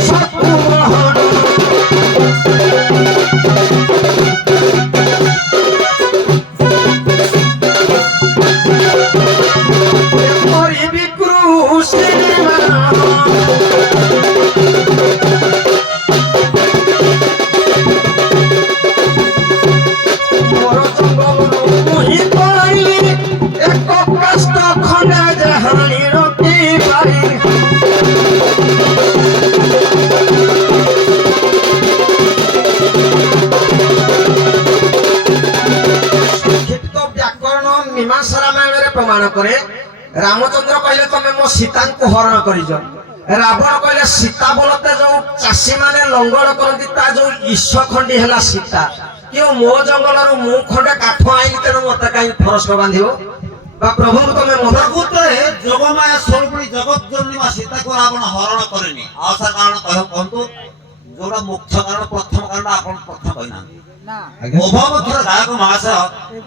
ସତୁ ମହଣ କରିବି କୃଷି ନିର୍ମାଣ ମୋର ଜଙ୍ଗଲରୁ ମୁହିଁ ପାଇଲି ଏକ କଷ୍ଟ ଖଣ୍ଡେ ଯାହାଣି ରଖି ପାରି ସଂକ୍ଷିପ୍ତ ବ୍ୟାକରଣ ମୀମାଂସା ରାମାୟଣରେ ପ୍ରମାଣ କରେ ରାମଚନ୍ଦ୍ର କହିଲେ ତମେ ମୋ ସୀତାଙ୍କୁ ହରଣ କରିଛ ରାବଣ କହିଲେ ସୀତା ବଳତେ ଯୋଉ ଚାଷୀ ମାନେ ଲଙ୍ଗଳ କରନ୍ତି ତା ଯୋଉ ଇସ ଖଣ୍ଡି ହେଲା ସୀତା କେଉଁ ମୋ ଜଙ୍ଗଲରୁ ମୁଁ ଖଣ୍ଡେ କାଠ ଆଇଲି ତେଣୁ ମତେ କାହିଁକି ଫରସ୍କ ବାନ୍ଧିବ ବା ପ୍ରଭୁଙ୍କୁ ତମେ ମନା ପ୍ରକୃତରେ ଯୋଗମାୟା ସ୍ୱରୂପୀ ଜଗତ ଜନନୀ ମା ସୀତାକୁ ରାବଣ ହରଣ କରିନି ଆଉ ସାର୍ କାରଣ କୁହନ୍ତୁ ଯୋଉଟା ମୁଖ୍ୟ କାରଣ ପ୍ରଥମ କାରଣ ଆପଣ ପ୍ରଥମ କହିନାହାନ୍ତି ଉଭୟ ପକ୍ଷର ଗାୟକ ମହାଶୟ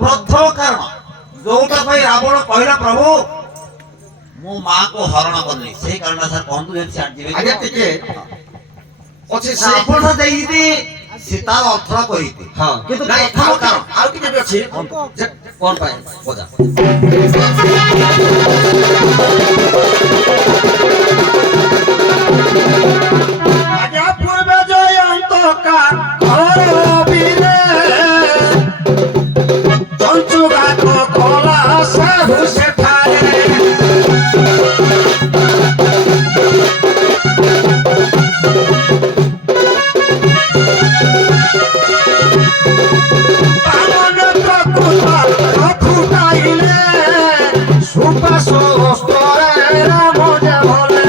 ପ୍ରଥମ କାରଣ ଯୋଉଟା ପାଇଁ ରାବଣ କହିଲା ପ୍ରଭୁ ମୋ ମାଙ୍କୁ ହରଣ କରିନି ସେଇ କାରଣ ସାର୍ କୁହନ୍ତୁ ଯଦି ସିଆଡେ ଯିବେ ଆଜ୍ଞା ଟିକେ ଅଛି ନା, ଆପଣ ତ ଦେଇଛନ୍ତି ସୀତାର ଅର୍ଥ କହିଛି ହଁ କିନ୍ତୁ ନାଇଁ, ପ୍ରଥମ କାରଣ ଆଉ ଟିକେ ବି ଅଛି ଯେ କଣ ପାଇଁ ବଜା ଆଜ୍ଞା ପୂର୍ବେ ଜୟନ୍ତ ଘର ବୀରେ ଚଞ୍ଚୁ ଘାଟ କଲା ସାହୁ ସେଠାରେ ବାମନ ପ୍ରକୃତ ରଖୁଟାଇଲେ ସୁବାସ ସ୍ତରେ ରାମ ଯେ ଭଲେ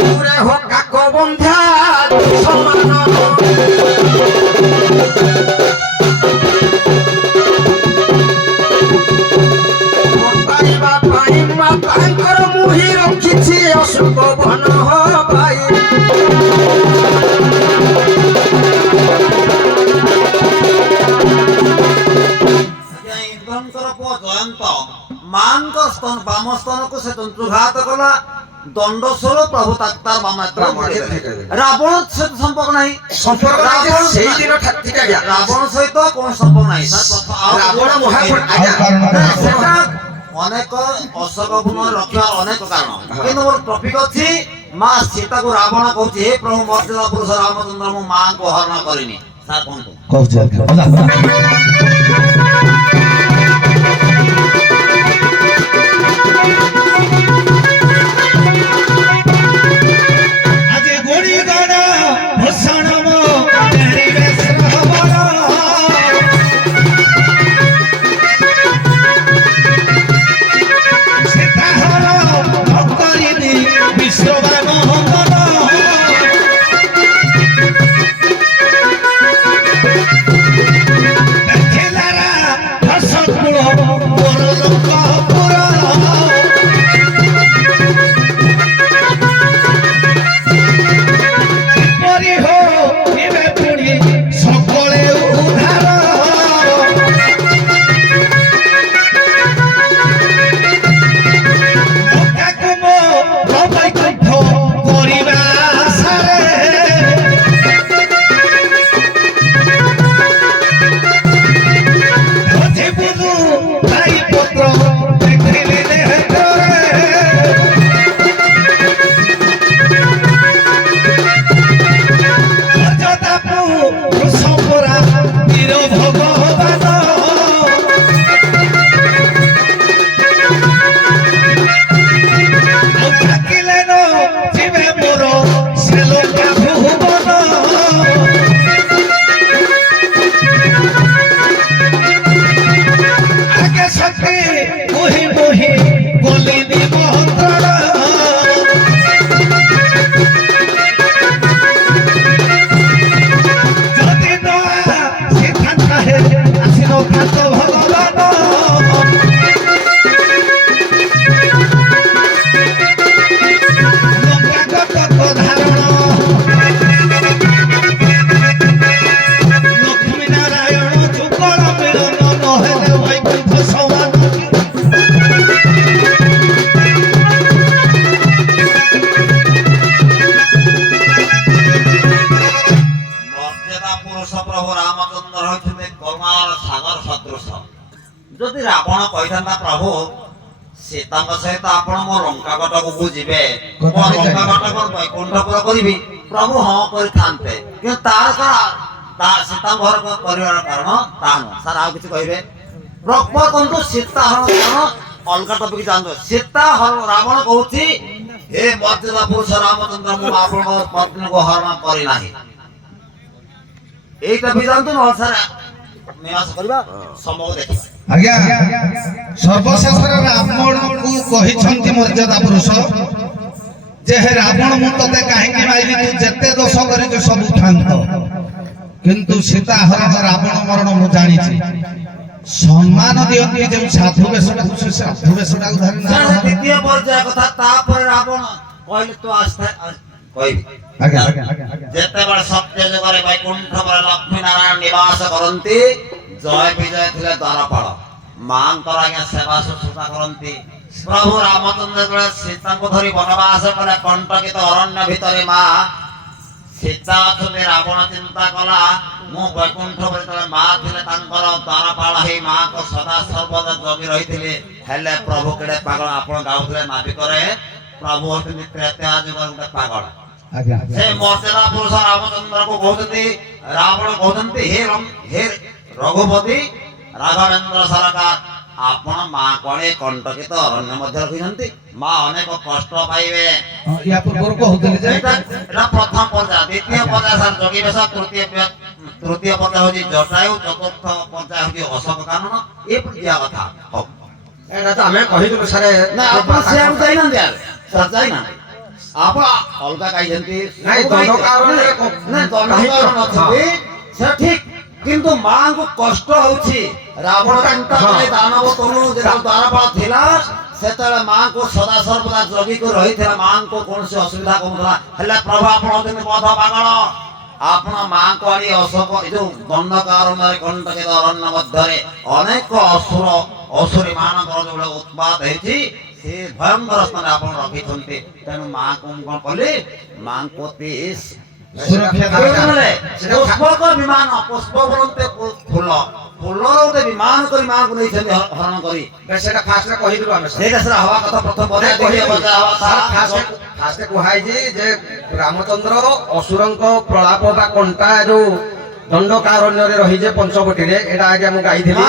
দূরে হোক কাক বন্ধা সমান পাইবা পাইমা তাঙ্কর মুহি রখিছি অশুভ বন পাই ଆଜ୍ଞା, ଇନ୍ଦ୍ରଙ୍କର ପୁଅ ଜୟନ୍ତ ମାଙ୍କ ସ୍ତନ ବାମ ସ୍ତନକୁ ସେ ଚନ୍ଦ୍ରଘାତ କଲା ଦଣ୍ଡ ସ୍ୱରୂପ ପ୍ରଭୁ ତାର ବାମ ନେତ୍ର ମୋଡ଼ିଦେଲେ। ରାବଣ ସହିତ ସମ୍ପର୍କ ନାହିଁ সম্পর্ক নাই যে সেই দিন ঠিক আজ্ঞা ରାବଣ ସହିତ କୌଣସି ସମ୍ପର୍କ ନାହିଁ ସାର୍ ପ୍ରଥମ ଆଉ রাবণ মহাপুর ଆଉ আজ্ঞା କାରଣ ନା, ସେଟା ଅନେକ ଅଶୋକ ଗୁଣ ରଖିବାର ଅନେକ କାରଣ କିନ୍ତୁ ମୋର ଟପିକ ଅଛି ମା ସୀତାକୁ ରାବଣ କହୁଛି ହେ ପ୍ରଭୁ ମର୍ଯ୍ୟାଦା ପୁରୁଷ ରାମଚନ୍ଦ୍ର ମୋ ମାଙ୍କୁ ହରଣ କରିନି ସାର୍ କୁହନ୍ତୁ କହୁଛି ଆଜ୍ଞା ଆଜି ଗୁଡ଼ି ଗଣ ଭୂଷଣ ମୋ ପରିବେଶ ହବଣ ସୀତା ହରଣ କରିନି ବିଶ୍ୱବାନ ହବଣ ଦେଖିଲାରା ପୁରୁଷ ପ୍ରଭୁ ରାମଚନ୍ଦ୍ର ହେଉଛନ୍ତି କରୁଣାର ସାଗର ସଦୃଶ। ଯଦି ରାବଣ କହିଥାନ୍ତା ପ୍ରଭୁ ସୀତାଙ୍କ ସହିତ ଆପଣ ମୋ ଲଙ୍କା କଟକକୁ ଯିବେ, ମୋ ଲଙ୍କା କଟକ ବୈକୁଣ୍ଠପୁର କରିବି, ପ୍ରଭୁ ହଁ କରିଥାନ୍ତେ। କିନ୍ତୁ ତାର ତା ସୀତାଙ୍କ ଘର କରିବାର କାରଣ ତାହା ନୁହଁ। ସାର୍ ଆଉ କିଛି କହିବେ? ପ୍ରକୃତ ସୀତା ହରଣ କାରଣ ଅଲଗା ଟପିକ ଯାଆନ୍ତୁ। ସୀତା ହରଣ ରାବଣ କହୁଛି ହେ ମର୍ଯ୍ୟାଦା ପୁରୁଷ ରାମଚନ୍ଦ୍ର ମୁଁ ଆପଣଙ୍କ ପତ୍ନୀକୁ ହରଣ କରିନାହିଁ। ଏଇଟା ବି ଯାଆନ୍ତୁ ନହେଲେ ସାର୍ ନିବାସ କରିବା ସମ୍ଭବ ଦେଖିବା। ଆଜ୍ଞା ସର୍ବଶେଷରେ ରାବଣକୁ କହିଛନ୍ତି ମର୍ଯ୍ୟାଦା ପୁରୁଷ ଯେ ହେ ରାବଣ ମୁଁ ତତେ କାହିଁକି ମାଇଲି, ତୁ ଯେତେ ଦୋଷ କରିଛୁ ସବୁ କ୍ଷାନ୍ତ, କିନ୍ତୁ ସୀତା ହରଣ ରାବଣ ମରଣ ମୁଁ ଜାଣିଛି। ସମ୍ମାନ ଦିଅନ୍ତି ଯେଉଁ ସାଧୁ ବେଶଟାକୁ, ସେ ସାଧୁ ବେଶଟାକୁ ଧରି ଦ୍ୱିତୀୟ ପର୍ଯ୍ୟାୟ କଥା। ତାପରେ ରାବଣ କହିଲେ ତୁ ଆସ୍ଥା କହିବି। ଆଜ୍ଞା ଯେତେବେଳେ ସତ୍ୟ ଯୁଗରେ ବୈକୁଣ୍ଠ ପରେ ଲକ୍ଷ୍ମୀ ନାରାୟଣ ନିବାସ କରନ୍ତି, ଜୟ ବିଜୟ ଥିଲେ ଦ୍ୱାରପାଳ, ମାଙ୍କର ଆଜ୍ଞା ସେବା ଶୁଶ୍ରୂଷା କରନ୍ତି। ପ୍ରଭୁ ରାମଚନ୍ଦ୍ର ଯେତେବେଳେ ସୀତାଙ୍କୁ ଧରି ବନବାସ କଲେ କଣ୍ଟକିତ ଅରଣ୍ୟ ଭିତରେ, ମା ସୀତା ଅଛନ୍ତି। ରାବଣ ଚିନ୍ତା କଲା ମୁଁ ବୈକୁଣ୍ଠ ପରେ ଯେତେବେଳେ ମା ଥିଲେ ତାଙ୍କର ଦ୍ୱାରପାଳ ହେଇ ମାଙ୍କୁ ସଦା ସର୍ବଦା ଜଗି ରହିଥିଲେ। ହେଲେ ପ୍ରଭୁ କେଡ଼େ ପାଗଳ, ଆପଣ ଗାଉଥିଲେ ନାବିକରେ ପ୍ରଭୁ ଅଛନ୍ତି ତ୍ରେତୟା ଯୁଗର ଗୋଟେ ପାଗଳ। ଆଜ୍ଞା ସେ ମର୍ଯ୍ୟାଦା ପୁରୁଷ ରାମଚନ୍ଦ୍ରକୁ କହୁଛନ୍ତି, ରାବଣ କହୁଛନ୍ତି ହେ ରଘୁପତି ରାଘବେନ୍ଦ୍ର ସରକାର, ଆପଣ ମା କଳେ କଣ୍ଟକିତ ଅରଣ୍ୟ ମଧ୍ୟ ରଖିଛନ୍ତି, ମା ଅନେକ କଷ୍ଟ ପାଇବେ। ୟା ପୂର୍ବରୁ କହୁଥିଲି ଯେ ଏଟା ପ୍ରଥମ ପର୍ଯ୍ୟାୟ। ଦ୍ୱିତୀୟ ପର୍ଯ୍ୟାୟ ସାର୍ ଯୋଗୀବେଶ, ତୃତୀୟ ପର୍ଯ୍ୟାୟ ହଉଛି ଜଟାୟୁ, ଚତୁର୍ଥ ପର୍ଯ୍ୟାୟ ହଉଛି ଅଶୋକ କାନନ। ଏପରି ଯିବା କଥା। ହଉ ଏଇଟା ତ ଆମେ କହିଥିଲୁ ସାରେ। ନା ଆପଣ ସେଆକୁ ଯାଇନାହାନ୍ତି, ଆରେ ସାର୍ ଯାଇନାହାନ୍ତି। ଆପଣ ଅଲଗା ଗାଇଛନ୍ତି ନାଇଁ, ଦଣ୍ଡକାରଣ୍ୟରେ ନାଇଁ ଦଣ୍ଡକାରଣ ଅଛନ୍ତି ସେ ଠିକ, କିନ୍ତୁ ମାଙ୍କୁ କଷ୍ଟ ହଉଛି। ରାବଣ ଚିନ୍ତା କଲେ ଦାନବ ତନୁ ଯେତେବେଳେ ଦ୍ୱାରପାଳ ଥିଲା ସେତେବେଳେ ମାଙ୍କୁ ସଦା ସର୍ବଦା ଜଗିକି ରହିଥିଲା, ମାଙ୍କୁ କୌଣସି ଅସୁବିଧା କରୁଥିଲା। ହେଲେ ପ୍ରଭୁ ଆପଣ ହଉଛନ୍ତି ବଧ ପାଗଳ, ଆପଣ ମାଙ୍କୁ ଆଣି ଅଶୋକ ଏ ଯୋଉ ଦଣ୍ଡକାରଣ୍ୟରେ କଣ୍ଟକିତ ଅରଣ୍ୟ ମଧ୍ୟରେ ଅନେକ ଅସୁରୀ ମାନଙ୍କର ଯୋଉଟା ଉତ୍ପାତ ହେଇଛି ସେ ଭୟଙ୍କର ସ୍ଥାନରେ ଆପଣ ରଖିଛନ୍ତି। ତେଣୁ ମାଙ୍କୁ ମୁଁ କଣ କଲି, ମାଙ୍କୁ ଅତି ସୁରକ୍ଷା ପୁଷ୍ପକ ବିମାନ, ପୁଷ୍ପ ବୋଲନ୍ତେ ଫୁଲ, ଫୁଲର ଗୋଟେ ବିମାନ କରି ମାଙ୍କୁ ନେଇଛନ୍ତି ହରଣ କରି। ସେଟା ଫାଷ୍ଟ କହିଥିଲୁ ଆମେ। ସେଇଟା ସେଟା ହବା କଥା ପ୍ରଥମ ଫାଷ୍ଟ କୁହାଯାଇଛି ଯେ ରାମଚନ୍ଦ୍ର ଅସୁରଙ୍କ ପ୍ରଳାପ ବା କଣ୍ଟା ଯୋଉ ଦଣ୍ଡକାରଣ୍ୟରେ ରହିଛେ ପଞ୍ଚବଟୀରେ, ଏଇଟା ଆଜ୍ଞା ମୁଁ ଗାଇଥିଲି।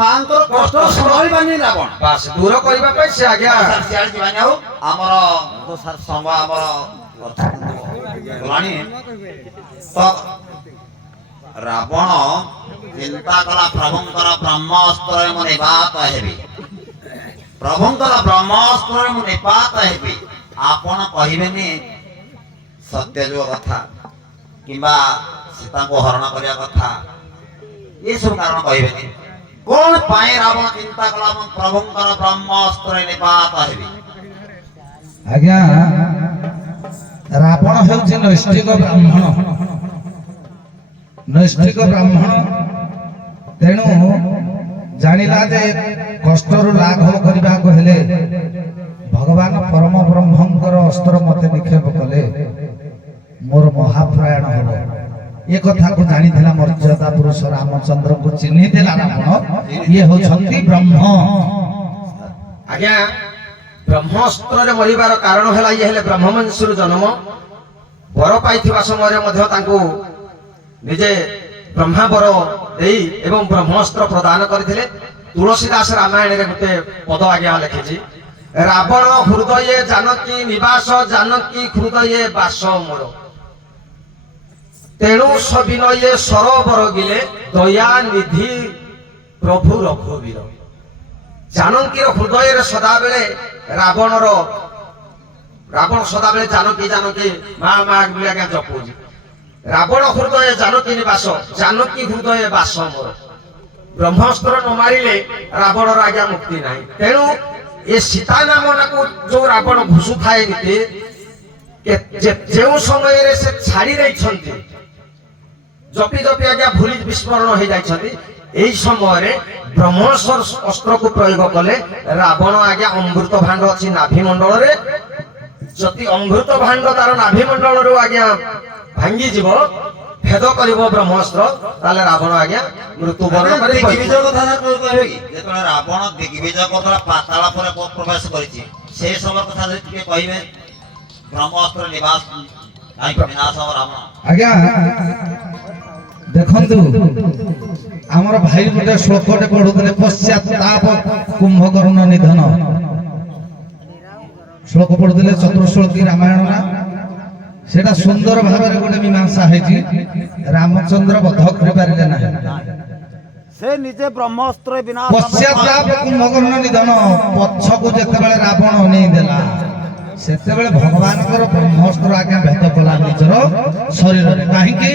ମାଙ୍କର କଷ୍ଟ ସମ୍ଭାଳିବାନି ରାବଣ, ବାସ୍ ଦୂର କରିବା ପାଇଁ ସେ ଆଜ୍ଞା ସିଆଡେ ଯିବାନି। ଆଉ ଆମର ସାର୍ ସମୟ ଆମର ଗଲାଣି, ତ ରାବଣ ଚିନ୍ତା କଲା ପ୍ରଭୁଙ୍କର ବ୍ରହ୍ମାସ୍ତ୍ରରେ ମୁଁ ନିପାତ ହେବି, ପ୍ରଭୁଙ୍କର ବ୍ରହ୍ମାସ୍ତ୍ରରେ ମୁଁ ନିପାତ ହେବି। ଆପଣ କହିବେନି ସତ୍ୟଯୁଗ କଥା କିମ୍ବା ସୀତାଙ୍କୁ ହରଣ କରିବା କଥା, ଏସବୁ କାରଣ କହିବେନି। କଣ ପାଇଁ ରାବଣ ଚିନ୍ତା କଲା ମୁଁ ପ୍ରଭୁଙ୍କର ବ୍ରହ୍ମାସ୍ତ୍ରରେ ନିପାତ ହେବି? ଆଜ୍ଞା ରାବଣ ହେଉଛି ନୈଷ୍ଠିକ ବ୍ରାହ୍ମଣ, ନୈଷ୍ଠିକ ବ୍ରାହ୍ମଣ। ତେଣୁ ଜାଣିଲା ଯେ କଷ୍ଟରୁ ଲାଘବ କରିବାକୁ ହେଲେ ଭଗବାନ ପରମ ବ୍ରହ୍ମଙ୍କର ଅସ୍ତ୍ର ମତେ ନିକ୍ଷେପ କଲେ ମୋର ମହାପ୍ରୟାଣ ହେବ। ଏ କଥାକୁ ଜାଣିଥିଲା ମର୍ଯ୍ୟାଦା ପୁରୁଷ ରାମଚନ୍ଦ୍ରଙ୍କୁ ଚିହ୍ନିଥିଲା ରାବଣ, ଇଏ ହଉଛନ୍ତି ବ୍ରହ୍ମ। ଆଜ୍ଞା ବ୍ରହ୍ମାସ୍ତ୍ରରେ ମରିବାର କାରଣ ହେଲା ଇଏ ହେଲେ ବ୍ରହ୍ମବଂଶରୁ ଜନ୍ମ। ବର ପାଇଥିବା ସମୟରେ ମଧ୍ୟ ତାଙ୍କୁ ନିଜେ ବ୍ରହ୍ମା ବର ଦେଇ ଏବଂ ବ୍ରହ୍ମାସ୍ତ୍ର ପ୍ରଦାନ କରିଥିଲେ। ତୁଳସୀ ଦାସ ରାମାୟଣରେ ଗୋଟେ ପଦ ଆଜ୍ଞା ଲେଖିଛି, ରାବଣ ହୃଦये ଜାନକୀ ନିବାସ, ଜାନକୀ ହୃଦये ବାସ ମୋର, ତେଣୁ ସବିନये ସରୋବର ଗିଲେ, ଦୟା ନିଧି ପ୍ରଭୁ ରଘୁବୀର। ଜାନକୀର ହୃଦୟରେ ସଦାବେଳେ ରାବଣ ସଦାବେଳେ ଜାନକୀ ଜାନକୀ ମା ମା ବୋଲି ଆଜ୍ଞା ଜପୁଛି। ରାବଣ ହୃଦୟ ଜାନକୀ ନିବାସ, ଜାନକୀ ହୃଦୟ ବାସ ମୋର। ବ୍ରହ୍ମାସ୍ତ୍ର ନ ମାରିଲେ ରାବଣର ଆଜ୍ଞା ମୁକ୍ତି ନାହିଁ। ତେଣୁ ଏ ସୀତା ନାମକୁ ଯୋଉ ରାବଣ ଘୁଷୁଥାଏ ନୀତି, ଯେଉଁ ସମୟରେ ସେ ଛାଡି ଦେଇଛନ୍ତି, ଜପି ଜପି ଆଜ୍ଞା ଭୁଲି ବିସ୍ମରଣ ହେଇଯାଇଛନ୍ତି, এই সময়ে ব্রহ্মস্বর অস্ত্রକୁ প্রয়োগ কলে রাবণ আজ্ঞা অমৃত ভাণ্ড ଅଛି নাভি মণ্ডଳରେ, যদি অমৃত ভাণ্ড তার নাভি মণ্ডଳରୁ ଆଜ୍ଞା ଭାଙ୍ଗି ଯିବ ଭେଦ କରିବ ବ୍ରହ୍ମାସ୍ତ୍ର ତାହେଲେ ରାବଣ ଆଜ୍ଞା ମୃତ୍ୟୁବରଣ କରି ଦିଗ୍ବିଜୟ କଥା କହିବେ କି ଯେତେବେଳେ ରାବଣ ଦିଗ୍ବିଜୟ କରୁଥିଲା ପାତାଳ ପରେ ପ୍ରବେଶ କରିଛି সেই সময় কথা যদি ଟିକେ କହିବେ ବ୍ରହ୍ମାସ୍ତ୍ର ନିବାସ କାହିଁକି ବିନାଶ ହବ ରାବଣ ଆଜ୍ଞା ଦେଖନ୍ତୁ ଆମର ଭାଇ ଗୋଟେ ଶ୍ଲୋକଟେ ପଢୁଥିଲେ ପଶ୍ଚାତାପ କୁମ୍ଭକର୍ଣ୍ଣ ନିଧନ ଶ୍ଲୋକ ପଢୁଥିଲେ ଚତୁର୍ଶ୍ଲୋକୀ ରାମାୟଣ ନା ସେଟା ସୁନ୍ଦର ଭାବରେ ଗୋଟେ ମୀମାଂସା ହେଇଛି ରାମଚନ୍ଦ୍ର ବଧ କରିପାରିଲେ ନାହିଁ ସେ ନିଜେ ବ୍ରହ୍ମାସ୍ତ୍ର ବିନା ପଶ୍ଚାତାପ କୁମ୍ଭକର୍ଣ୍ଣ ନିଧନ ପଛକୁ ଯେତେବେଳେ ରାବଣ ନେଇଦେଲା ସେତେବେଳେ ଭଗବାନଙ୍କର ବ୍ରହ୍ମାସ୍ତ୍ର ଆଜ୍ଞା ଭେଦ କଲା ନିଜର ଶରୀରରେ କାହିଁକି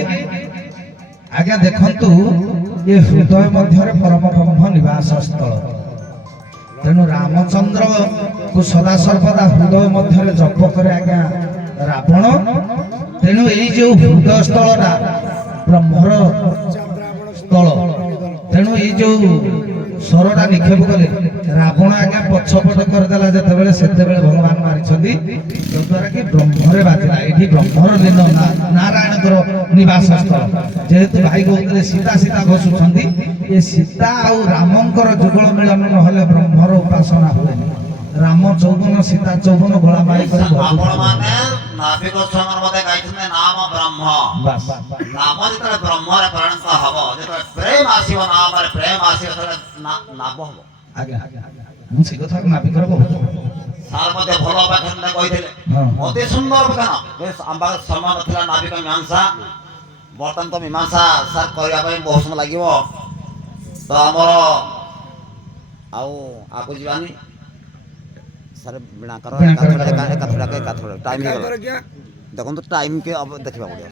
ଆଜ୍ଞା ଦେଖନ୍ତୁ ଏ ହୃଦୟ ମଧ୍ୟରେ ପରମ ବ୍ରହ୍ମ ନିବାସ ସ୍ଥଳ ତେଣୁ ରାମଚନ୍ଦ୍ରକୁ ସଦା ସର୍ବଦା ହୃଦୟ ମଧ୍ୟରେ ଜପ କରେ ଆଜ୍ଞା ରାବଣ ତେଣୁ ଏଇ ଯୋଉ ହୃଦୟ ସ୍ଥଳଟା ବ୍ରହ୍ମର ସ୍ଥଳ ତେଣୁ ଏଇ ଯୋଉ ସ୍ୱରଟା ନିକ୍ଷେପ କଲେ ରାବଣ ଆଜ୍ଞା ପଛପଟ କରିଦେଲା ଯେତେବେଳେ ସେତେବେଳେ ଭଗବାନ ମାରିଛନ୍ତି ଯଦ୍ୱାରା କି ବ୍ରହ୍ମରେ ବାଜିଲା ଏଠି ବ୍ରହ୍ମର ଲିନ ନାରାୟଣଙ୍କର ନିବାସ ସ୍ଥଳ ଯେହେତୁ ଭାଇ କହୁଥିଲେ ସୀତା ସୀତା ଘଷୁଛନ୍ତି ଏ ସୀତା ଆଉ ରାମଙ୍କର ଯୁଗଳ ମିଳନ ନହେଲେ ବ୍ରହ୍ମର ଉପାସନା ହୁଏନି ରାମ ଚୌବନ ସୀତା ଚୌବନ ଘୋଳା ମାରି କରି ଆପଣ ମାନେ ନାଭିକ ସ୍ୱୟଂ ମତେ ଗାଇଛନ୍ତି ନାମ ବ୍ରହ୍ମ ବାସ୍ ନାମ ଯେତେବେଳେ ବ୍ରହ୍ମରେ ପରିଣତ ହବ ଯେତେବେଳେ ପ୍ରେମ ଆସିବ ନାମରେ ପ୍ରେମ ଆସିବ ସେତେବେଳେ ନାମ ହବ ଆଜ୍ଞା ମୁଁ ସେ କଥା ନାବିକର କହୁଛି ସାର୍ ମଧ୍ୟ ଭଲ ବ୍ୟାଖ୍ୟାନ କହିଥିଲେ ହଁ। ଅତି ସୁନ୍ଦର ବ୍ୟାଖ୍ୟାନ ଆମ ପାଖରେ ସମୟ ନଥିଲା ନାବିକ ମୀମାଂସା ବର୍ତ୍ତମାନ ତ ମୀମାଂସା ସାର୍ କରିବା ପାଇଁ ବହୁତ ସମୟ ଲାଗିବ ତ ଆମର ଆଉ ଆଗକୁ ଯିବାନି ସାର୍ ବିଣାକର ଏକାଥରକେ ଟାଇମ୍ ହେଇଗଲା ଦେଖନ୍ତୁ ଟାଇମ୍ କେ ଦେଖିବାକୁ ପଡ଼ିବ